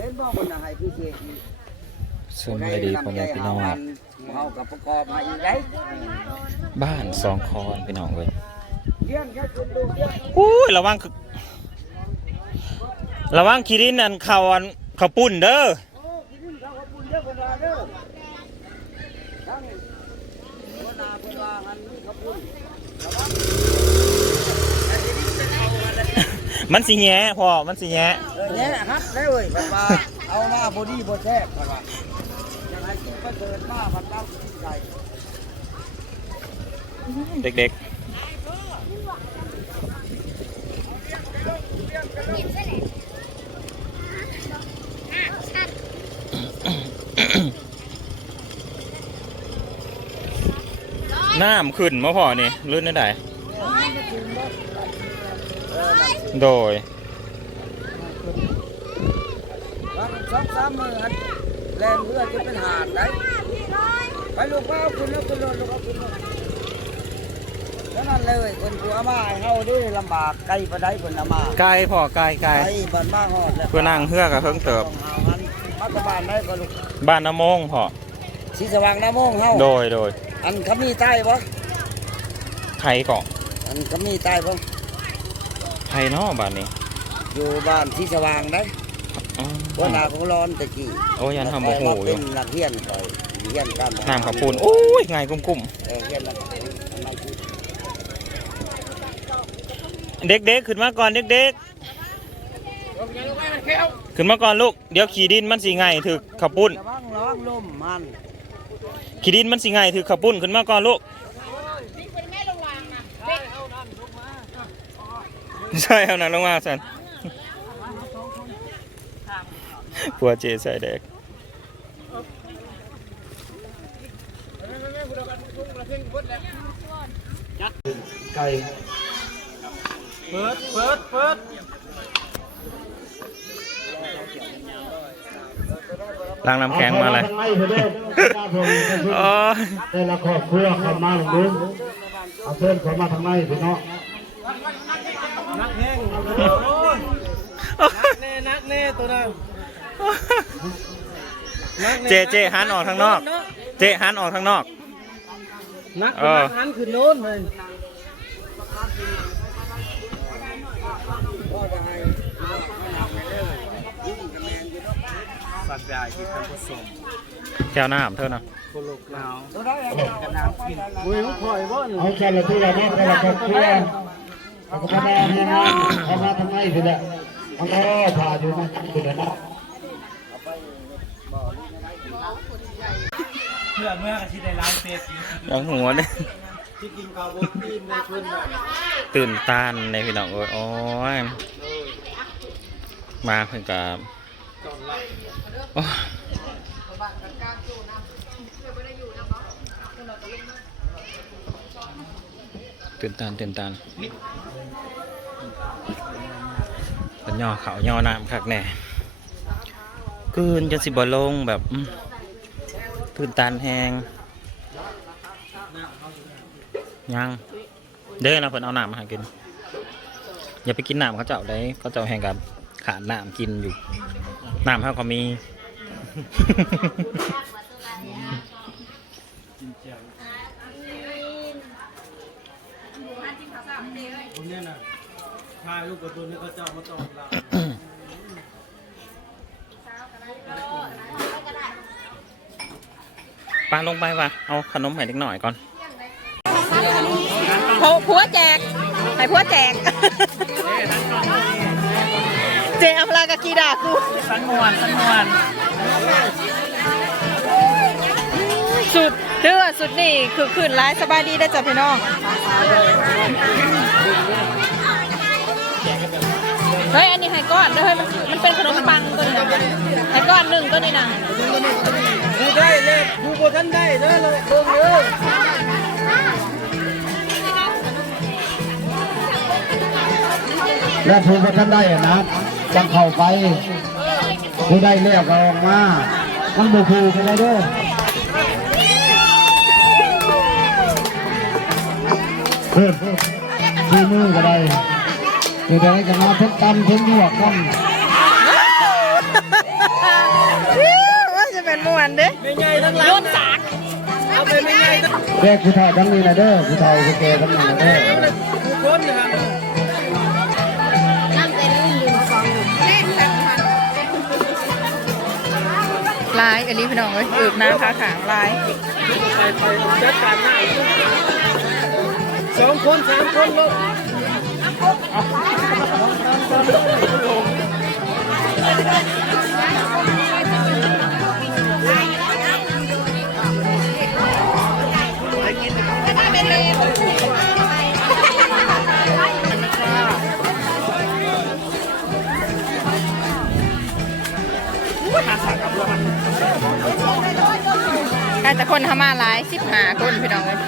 เห็นบ่คนให้พิเศษสวัสดีพ่อแม่พี่น้องเฮากับประกอบมาอีกได้บ้านสองคอนพี่น้องเว้ยเลี้ยงแค่คนดูเลี้ยงอุ้ยระวังคือระวังขีดินนันเขาอันเขาปุ่นเด้อโอ้กินข้าวปุ้นเด้อเพิ่นว่าเด้อทั้งเวลาเว่าหันนี่กับปุ้นระวังแต่ทีนี้เป็นเอาอันนั้น มันสิแง่พอมันสิแง่เนี่ยฮักได้เว้ยเพิ่นว่าเอามาบ่ดีบ่แซ่บเพิ่นว่างไงสิมาเดินมามันเอาที่ใจเด็กๆน้ำขึ้นมาพอนี่ลื่นได้ได โดยบางสองสามมืออันแรงเรือจะเป็นหาดได้ไปลูกไปเอาขึ้นแล้วขึ้นรถลูกเอาขึ้นรถแล้วนั่นเลยคนผัวมาให้เฮาด้วยลำบากไกลปานใดเพิ่นเอมาไกลพ่อไกลไกลไกลบ้านมาฮอดแล้วเพื่อนั่งเฮือกับเพิ่งเติบต้านมาตะบ้านได้ก็ลูกบ้านน้ำมงพ่อสีสว่างน้ำมงเฮาโดยโดยอันเขามีใต้บ่ไทยเกาะอันเขามีใต้บ่ ไทยเนาะบ้านนี้อยู่บ้านที่สว่างได้อ๋อว่านาของร้อนตะกี้โอ้ยยันทำโมโหอเป็ยู่นนักเรียนไปเรียนกันน้ำขับปูนโอ้ยไงายกุ้มเออเรียนนักอันนั้นคือๆเด็กๆขึ้นมาก่อนเด็กๆขึ้นมาก่อนลูกเดี๋ยวขี่ดินมันสีไงายถือขับปุ้นระวังระวังลมมันขี่ดินมันสีไงายถือขับปุ้นขึ้นมาก่อนลูก ใช่เอาหนังลงมาสันปัวเจใส่เด็กไก่เปิดเปิดเปิดล้างน้ำแข็งมาเลยทำไมเพื่อนครับผมโอ้ยแต่ละครอบครัวเข้ามาหนึ่งเอาเพื่อนเข้ามาทางในพี่น้อง นักแห้งแน่นักแน่ตัวนั้นเจเจหันออกทางนอก เจหันออกทางนอก นักเออหันขึ้นโน้นเลยสัตว์ใหญ่ที่ทำผสมแก้วน้ำเท่านั้นตัวได้กันน้ำกินเว้ยมันคอยบ่นเอาแค่ละที่ละน้องแต่ละครอบครัว เอาเข้ามาในงานเขามาทางในพี่แหละมันก็ผ่าอยู่นะพี่แหละนะเมื่อเมื่อที่ได้ร้านเป็ดยังหัวเนี่ยที่กินข้าวบนตีนในคืนตื่นตานในพี่น้องเอ้ยโอ้ยมาเพิ่งกับโอ้ย ตื่นตานตื่นตานเป็นย่อเขาย่อน้ำคักแน่กืนจนสิบลงแบบอื้อตื่นตานแหงยังเด้อนะเพิ่นเอาน้ำมาให้กิน อย่าไปกินน้ำเขาเจ้าได้เขาเจ้าแห่งกับขาดน้ำกินอยู่น้ำเขาก็มี คนนี้น่ะชายลูกกับตัวนี้ก็เจ้ามาต้องรับปาลงไปว่ะเอาขนมให้เล็กหน่อยก่อนผัวแจกให้ผัวแจก เจอัพลากากีดากูสันมวนสันมวนสุดเด้อสุดนี่คือคืนร้ายสบายดีได้อจ้ะพี่น้อง เฮ้ย อันนี้ไฮก้อนเฮ้ยมันมันเป็นขนมปังตัวนี้ไฮก้อนหนึ่งตัวนี้นะผู้ได้เลยผู้บ่ทันได้เด้อเลยเบิ่งเด้อและผู้ประท่านได้อนะจังเข้าไปผู้ได้เรียกก็ออกมา มันบุคูไปเลยด้อ เพิ่มที่มือก็ได้เดี๋ยวได้จะมาเพิ่มตำเพิ่มหยวกกันโยนสากแยกผู้เฒ่าทั้งนี้นะเด้อผู้เฒ่าผู้แก่ทั้งนี้นะเด้อลายอันนี้พี่น้องเอ้ยอืบน้ำขาขางลาย สองคนสามคนลูกใครแต่คนทำมาหลายสิบหาคนพี่น้องเลย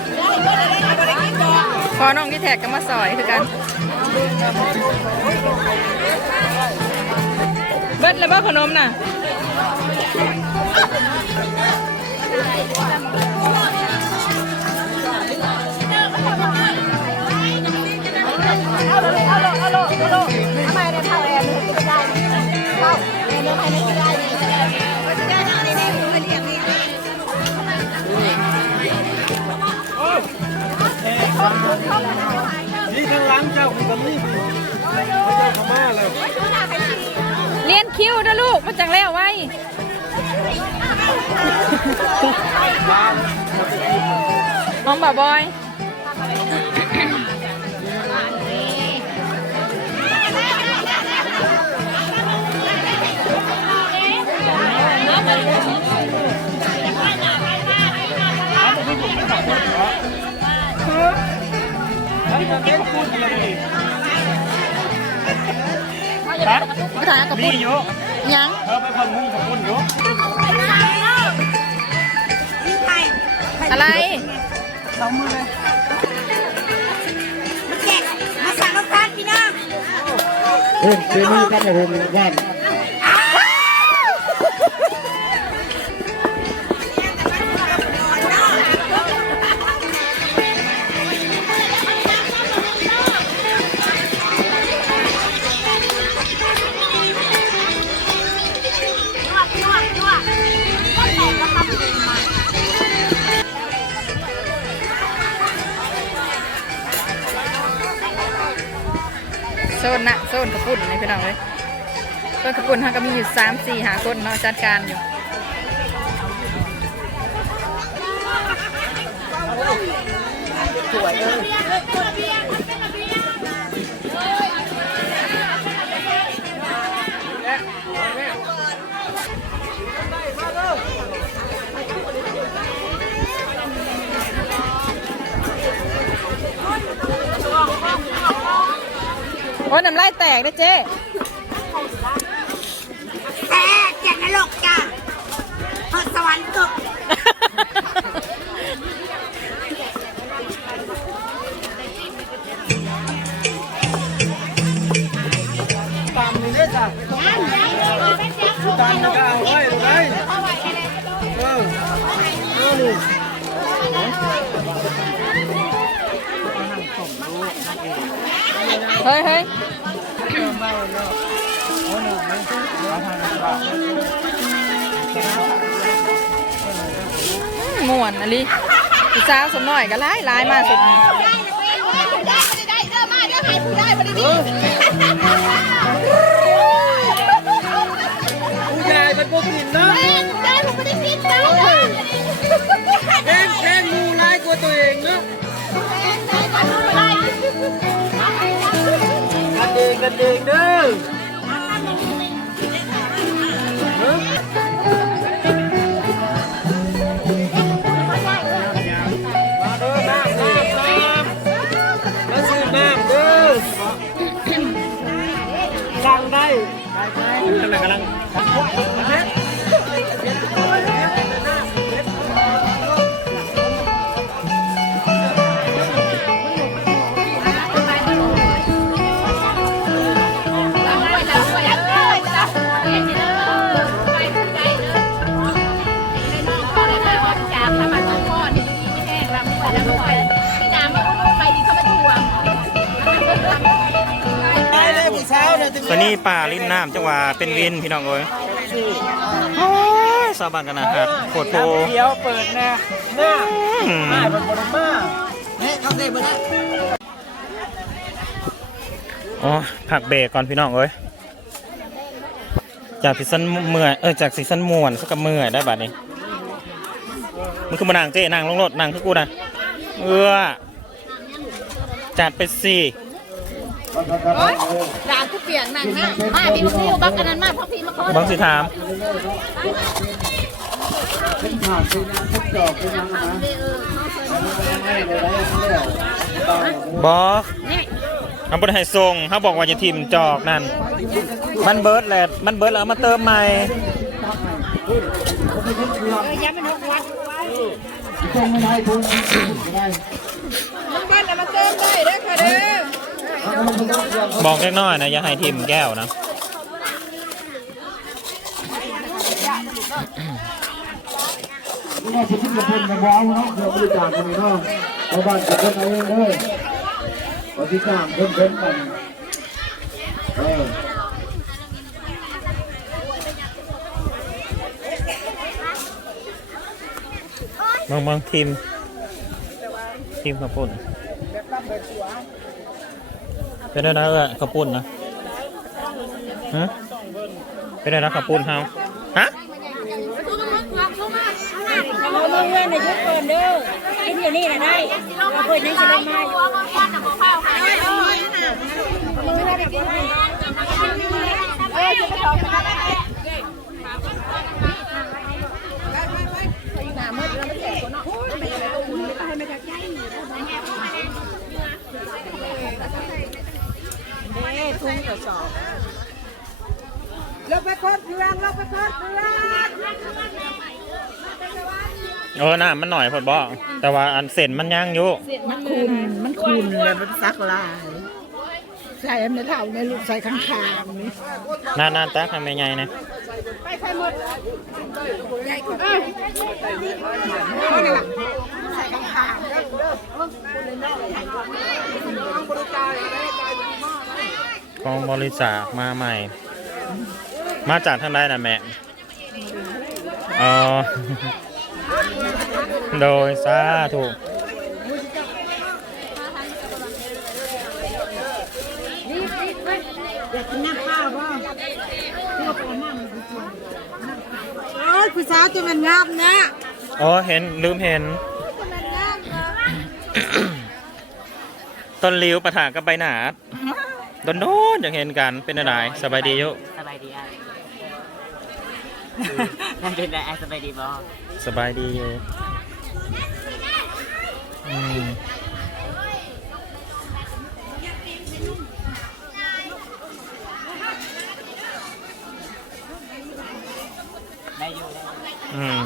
พอน้องที่แท็กก็มาสอยคือกัน เบิดแล้วบ่ขนมน่ะนี่ คิวนะลูก มันจังแล้วไว้น้องบ่าบอย กระถางกับปุ้นยังเออไปพังมุ้งของคุณอยู่อะไรเฮ้ยเจนี่ครับผมว่านโซนนะโซนกระปุ่นนี่พี่น้องเลยโซนกระปุ่นเขาก็มีอยู่สามสี่หาคนเนาะจัดการอยู่สวยเลย โอ้ยน้ำลายแตกนะเจ๊แต่จากนรกจ้ะพอสวรรค์ตกตามนี่เนี่ยจ้ะตามนี่ก็เอาไว้ดูได้เออเออลูก เฮ้ยเฮ้ยม่วนอะลิผู้สาวสมหน่อยก็ร้ายร้ายมาสุดนี่ได้เด้อมาเด้อให้ผู้ได้บ่ได้ดีผู้ใหญ่เป็นพวกกินเนาะ กันเองเด้อเออมาเด้อน้ำดื้อน้ำเด้อสั่งได้กำลังกำลังาวเนี่ยถึงตอนนี้ป่าลิ้นน้ำจังหวะเป็นวินพี่น้องเอ้ยโอ้ยสาวบ้านกันนะครับโคตรโพเดี๋ยวเปิดแน่หน้าอืมไม่เป็นคนมาเนี่ยเขาเซ็นมาได้อ๋อผักเบรกก่อนพี่น้องเอ้ยจากซีซันเมื่อยเออจากซีซันม่วนสักกับเมื่อยได้บัดนี้มันคือมานางเจ๊นางลงรถนางคือกูนะเออจัดไปสิ ด่ากูเปียกหนังนะมาพี่มาพี่บักอันนั้นมาพักพี่มาขอบังสิถาม เป็นผ่านเป็นยังทุกดอกเป็นยังนะไม่เลยได้แล้วบอกเขาบริให้ส่งเขาบอกว่าจะทีมจอกนั่น มันเบิร์ดแหละมันเบิร์ดแล้วเอามาเติมใหม่ตรงไม่ได้ทุนไม่ได้ มันบ้านเอามาเติมได้เด้อค่ะเด้อ บอกเล็กน้อยนะอย่าให้ทีมแก้วนะไม่ว่าจะทิ้งกระพุนกระบอกเนาะเดี๋ยวบริจาคกันเนาะชาวบ้านจะคนเอาเองเลยบริจาคเพิ่มเพิ่มกันเออเมืองเมืองทีมทีมข้าวปุ้น เป็นได้นะเออข้าวปุ้นนะฮะเป็นได้นะข้าวปุ้นเฮาฮะเอาเงินในยุคก่อนเด้อไอ้เดี๋ยวนี้นะได้เราเปิดยังสิได้มาเราไปคดเพื่อนเราไปคดเพื่อนเออน้ำมันหน่อยพอดบอกแต่ว่าอันเส้นมันย่างอยู่มันคุณมันคุณเลยมันซักลาย ใส่ไม่เท่าในลูกใส่ข้างคางนี่นานนๆตักให้แม่ใหญ่นะใส่ข้างคาง ของบริจาคมาใหม่ มาจากทางใดนะแม่อ๋อโดยสาถูกโอ้ยผู้สาวจะมันงามนะอ๋อเห็นลืมเห็น ต้นริ้วปะถากับใบหนาด โดนโดนๆอย่างเห็นกันเป็นอะไรสบายดีอยู่สบายดีอะนั่นเป็นไงสบายดีบอสบายดีอยู่อืมได้อยู่ได้อืม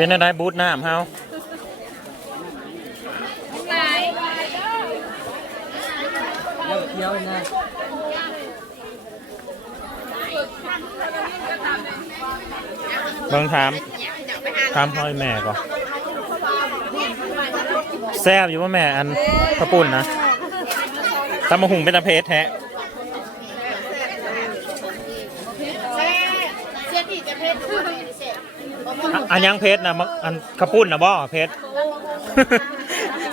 เป็นอะไรบูทน้ำเฮาเดี๋ยวนะเบิ่งถามถามพ่อแม่ก่อนแซ่บอยู่ว่าแม่อันกระปุ่นนะตำมะหุงเป็นตะเพชแท้ อะอันยังเพชรนะมะอันกระปุ่นนะบ่เพชร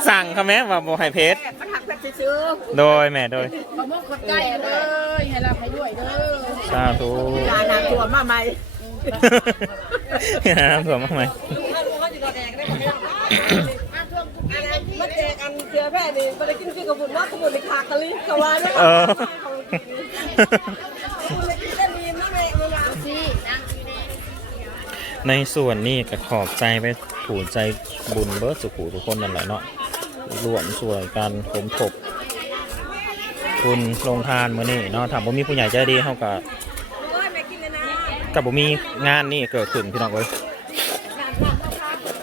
สั่งค่ะแม่ว่าบ่ให้เพชร มันหักแบบซื้อโดยแม่โดยมะม่วงขดใจเลยให้เราไปด้วยเด้อสาธุ ยานาตัวมาใหม่น้ำสวมมาไหมมาแจกอันเสือแพร่นี่ไปกินกินกับบุญว่าขบุญในคากะลิกะวาด้วยเออ ในส่วนนี้ก็ขอบใจไปผูใจบุญเบิร์ดสุขูทุกคนนั่นแหละเนาะรวมช่วยกันสมทบคุณลงทานมื้อนี้เนาะถามว่ามีผู้ใหญ่ใจดีเท่ากับกับบ่มีงานนี่เกิดขึ้นพี่น้องเอ้ย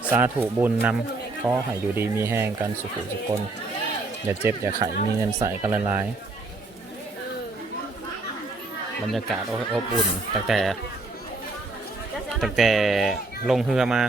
สาธุบุญนำขอให้อยู่ดีมีแห้งกันสุขุสุคน อย่าเจ็บ อย่าไข้มีเงินใส่กันหลายๆบรรยากาศอบอุ่นตั้งแต่ ตั้งแต่ลงเรือมา